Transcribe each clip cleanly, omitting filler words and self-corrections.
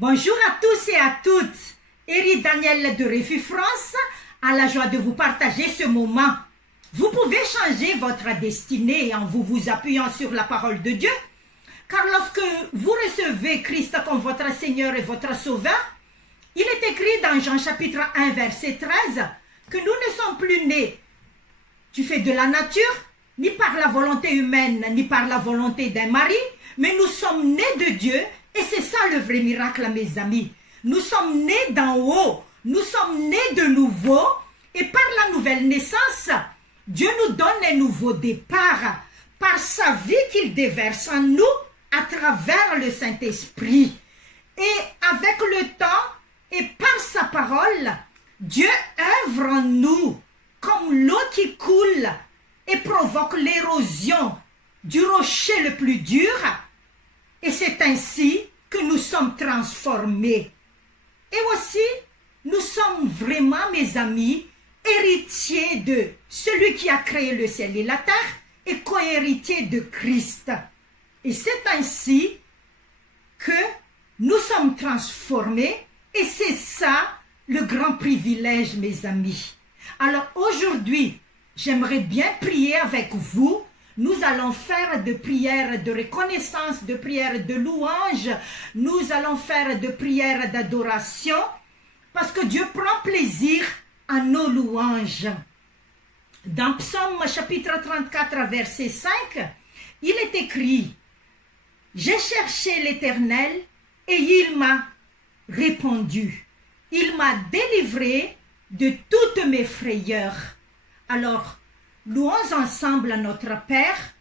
Bonjour à tous et à toutes. Eri Daniel de Refu France a la joie de vous partager ce moment. Vous pouvez changer votre destinée en vous appuyant sur la parole de Dieu. Car lorsque vous recevez Christ comme votre Seigneur et votre Sauveur, il est écrit dans Jean chapitre 1 verset 13 que nous ne sommes plus nés du fait de la nature, ni par la volonté humaine, ni par la volonté d'un mari, mais nous sommes nés de Dieu. Et c'est ça le vrai miracle, mes amis. Nous sommes nés d'en haut. Nous sommes nés de nouveau. Et par la nouvelle naissance, Dieu nous donne un nouveau départ. Par sa vie qu'il déverse en nous à travers le Saint-Esprit. Et avec le temps et par sa parole, Dieu œuvre en nous comme l'eau qui coule et provoque l'érosion du rocher le plus dur. Et c'est ainsi que nous sommes transformés. Et aussi, nous sommes vraiment, mes amis, héritiers de celui qui a créé le ciel et la terre et co-héritiers de Christ. Et c'est ainsi que nous sommes transformés et c'est ça le grand privilège, mes amis. Alors aujourd'hui, j'aimerais bien prier avec vous. Nous allons faire de prières de reconnaissance, de prières de louange. Nous allons faire de prières d'adoration parce que Dieu prend plaisir à nos louanges. Dans Psaume chapitre 34, verset 5, il est écrit « J'ai cherché l'Éternel et il m'a répondu. Il m'a délivré de toutes mes frayeurs. » Alors, louons ensemble à notre Père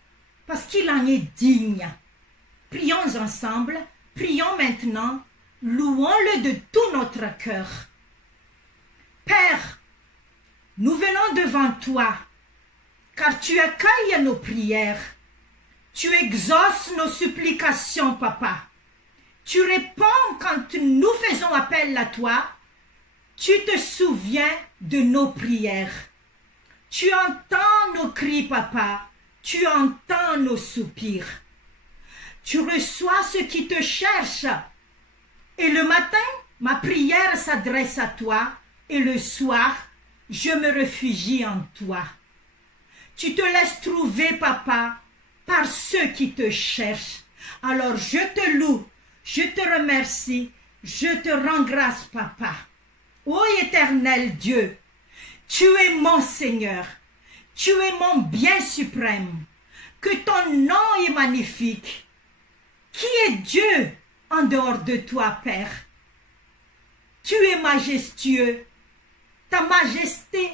parce qu'il en est digne. Prions ensemble, prions maintenant, louons-le de tout notre cœur. Père, nous venons devant toi, car tu accueilles nos prières. Tu exauces nos supplications, Papa. Tu réponds quand nous faisons appel à toi. Tu te souviens de nos prières. Tu entends nos cris, Papa. Tu entends nos soupirs. Tu reçois ceux qui te cherchent. Et le matin, ma prière s'adresse à toi. Et le soir, je me réfugie en toi. Tu te laisses trouver, Papa, par ceux qui te cherchent. Alors je te loue, je te remercie, je te rends grâce, Papa. Ô éternel Dieu, tu es mon Seigneur, tu es mon bien suprême, que ton nom est magnifique. Qui est Dieu en dehors de toi, Père? Tu es majestueux, ta majesté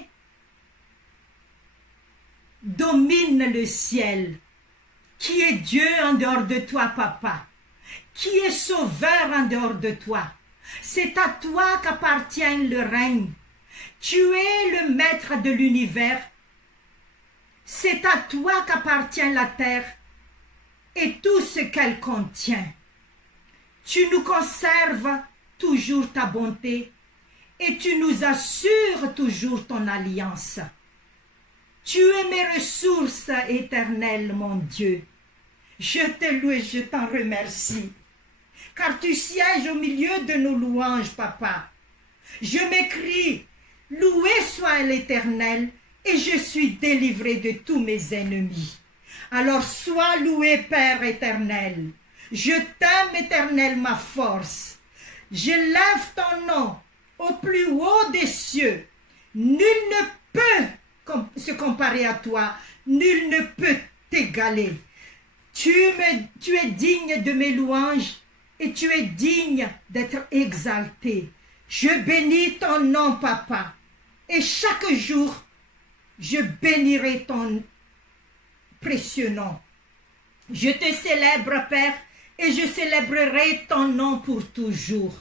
domine le ciel. Qui est Dieu en dehors de toi, Papa? Qui est sauveur en dehors de toi? C'est à toi qu'appartient le règne. Tu es le maître de l'univers. C'est à toi qu'appartient la terre et tout ce qu'elle contient. Tu nous conserves toujours ta bonté et tu nous assures toujours ton alliance. Tu es mes ressources éternelles, mon Dieu. Je te loue et je t'en remercie, car tu sièges au milieu de nos louanges, Papa. Je m'écrie, loué soit l'Éternel, et je suis délivré de tous mes ennemis. Alors sois loué, Père éternel. Je t'aime, Éternel, ma force. Je lève ton nom au plus haut des cieux. Nul ne peut se comparer à toi. Nul ne peut t'égaler. Tu es digne de mes louanges et tu es digne d'être exalté. Je bénis ton nom, Papa, et chaque jour, je bénirai ton précieux nom. Je te célèbre, Père, et je célébrerai ton nom pour toujours.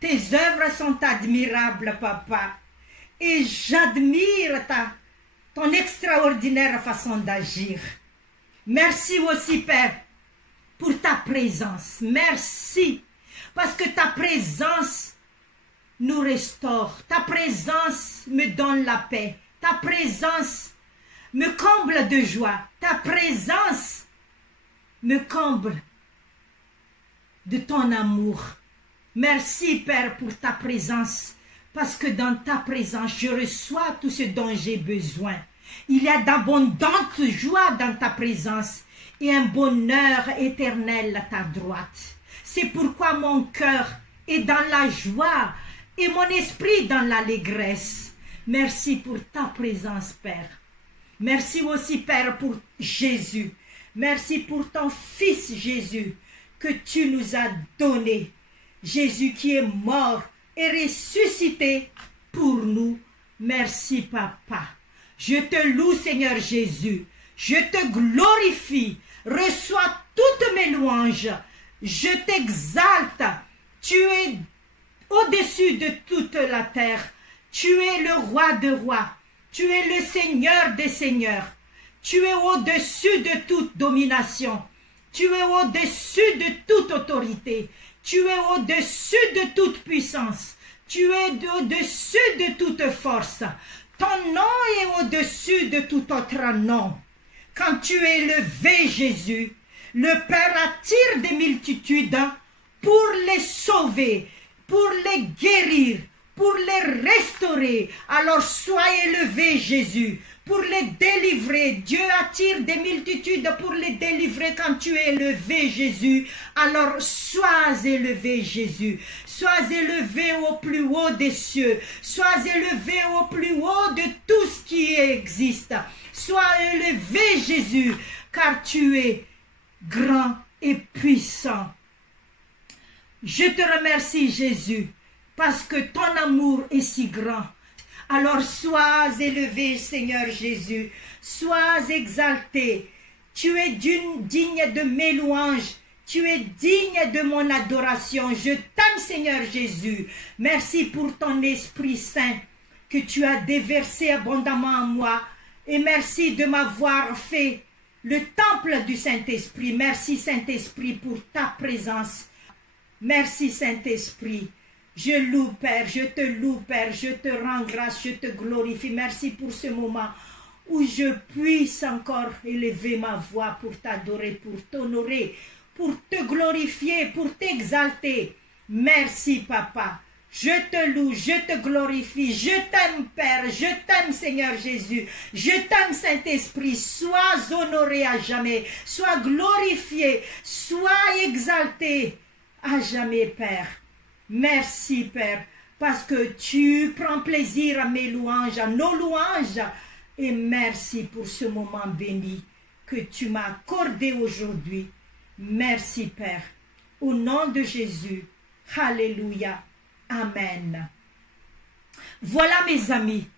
Tes œuvres sont admirables, Papa, et j'admire ton extraordinaire façon d'agir. Merci aussi, Père, pour ta présence. Merci, parce que ta présence nous restaure. Ta présence me donne la paix. Ta présence me comble de joie. Ta présence me comble de ton amour. Merci, Père, pour ta présence. Parce que dans ta présence, je reçois tout ce dont j'ai besoin. Il y a d'abondantes joies dans ta présence et un bonheur éternel à ta droite. C'est pourquoi mon cœur est dans la joie et mon esprit dans l'allégresse. Merci pour ta présence, Père. Merci aussi, Père, pour Jésus. Merci pour ton Fils Jésus que tu nous as donné. Jésus qui est mort et ressuscité pour nous. Merci, Papa. Je te loue, Seigneur Jésus. Je te glorifie. Reçois toutes mes louanges. Je t'exalte. Tu es au-dessus de toute la terre. Tu es le roi de rois. Tu es le Seigneur des seigneurs. Tu es au-dessus de toute domination. Tu es au-dessus de toute autorité. Tu es au-dessus de toute puissance. Tu es au-dessus de toute force. Ton nom est au-dessus de tout autre nom. Quand tu es élevé, Jésus, le Père attire des multitudes pour les sauver, pour les guérir, pour les restaurer. Alors sois élevé, Jésus, pour les délivrer. Dieu attire des multitudes pour les délivrer quand tu es élevé, Jésus. Alors sois élevé, Jésus. Sois élevé au plus haut des cieux. Sois élevé au plus haut de tout ce qui existe. Sois élevé, Jésus, car tu es grand et puissant. Je te remercie, Jésus, parce que ton amour est si grand. Alors sois élevé, Seigneur Jésus, sois exalté. Tu es digne de mes louanges, tu es digne de mon adoration. Je t'aime, Seigneur Jésus. Merci pour ton Esprit Saint que tu as déversé abondamment en moi. Et merci de m'avoir fait le temple du Saint-Esprit. Merci, Saint-Esprit, pour ta présence. Merci, Saint-Esprit. Je loue, Père, je te loue, Père, je te rends grâce, je te glorifie. Merci pour ce moment où je puisse encore élever ma voix pour t'adorer, pour t'honorer, pour te glorifier, pour t'exalter. Merci, Papa. Je te loue, je te glorifie, je t'aime, Père, je t'aime, Seigneur Jésus. Je t'aime, Saint-Esprit. Sois honoré à jamais, sois glorifié, sois exalté à jamais, Père. Merci, Père, parce que tu prends plaisir à mes louanges, à nos louanges. Et merci pour ce moment béni que tu m'as accordé aujourd'hui. Merci, Père. Au nom de Jésus. Alléluia. Amen. Voilà, mes amis.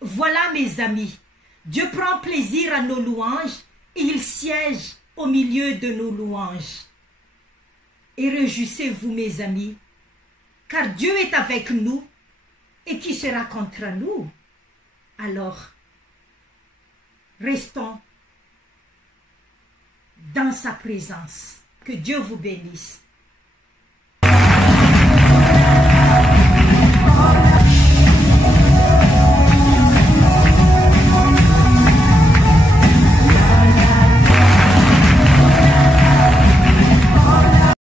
Voilà, mes amis. Dieu prend plaisir à nos louanges et il siège au milieu de nos louanges. Et réjouissez-vous, mes amis, car Dieu est avec nous, et qui sera contre nous? Alors, restons dans sa présence. Que Dieu vous bénisse.